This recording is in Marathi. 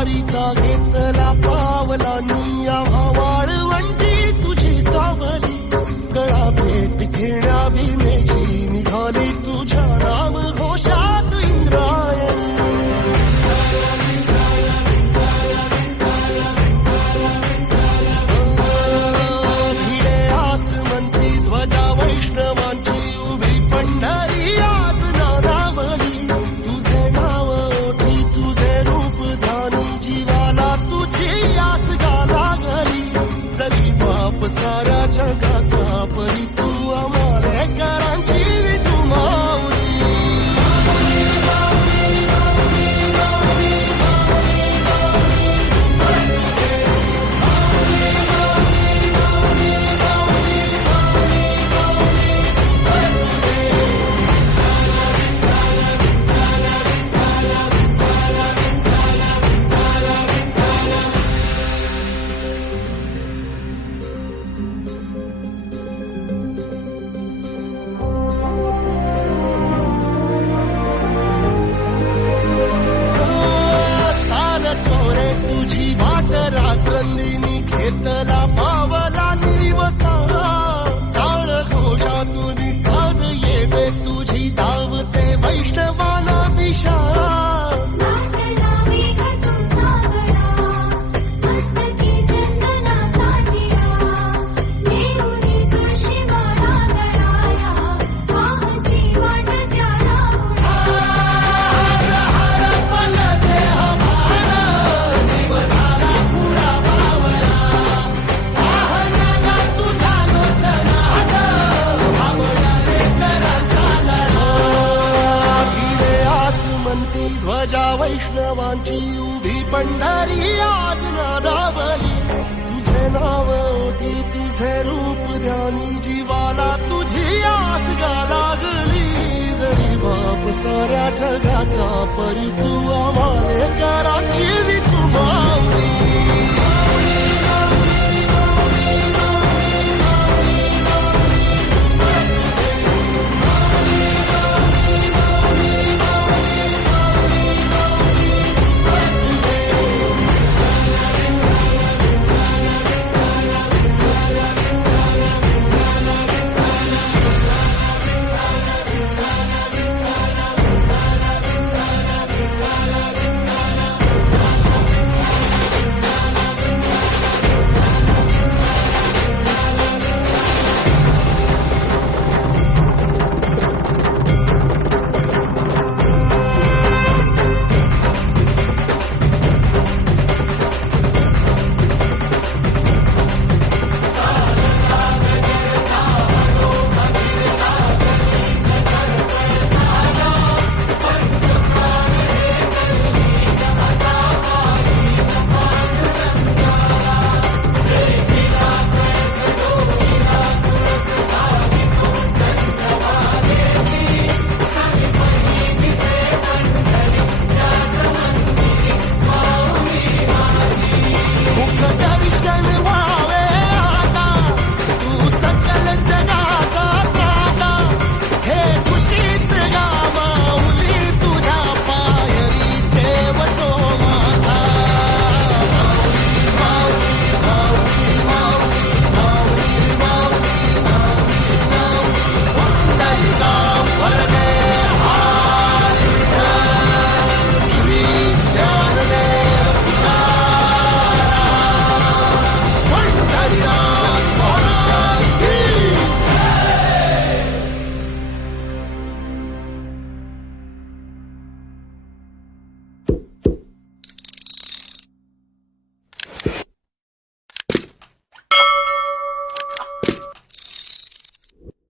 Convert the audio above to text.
वारीचा घेतला पावलांनी आम्हा वाळवंटी तुझी सावली गळा भेट घेण्या भीमेची निघाली तुझ्या नाम घोषात इंद्रायणी भिडे आसमंती ध्वजा वैष्णवांची उभी पंढरी आज नानावली तुझे नाव ओठी तुझे रूप ध्यानी जीवाला तुझी आस गा लागली जरी बाप साऱ्या जगाचा परी तू आमालेकरांची विठू माऊली तुझी वाट रात्रंदिनी घेतला पावला निवसाला टाळ घोषातून साध येते तुझी धावते वैष्णवाला दिशा ध्वजा वैष्णवांची उभी पंढरी आज नादावली तुझे नाव ओठी तुझे रूप ध्यानी जीवाला तुझी आस गा लागली जरी बाप साऱ्या जगाचा परी तू आम्हालेकरांची विठू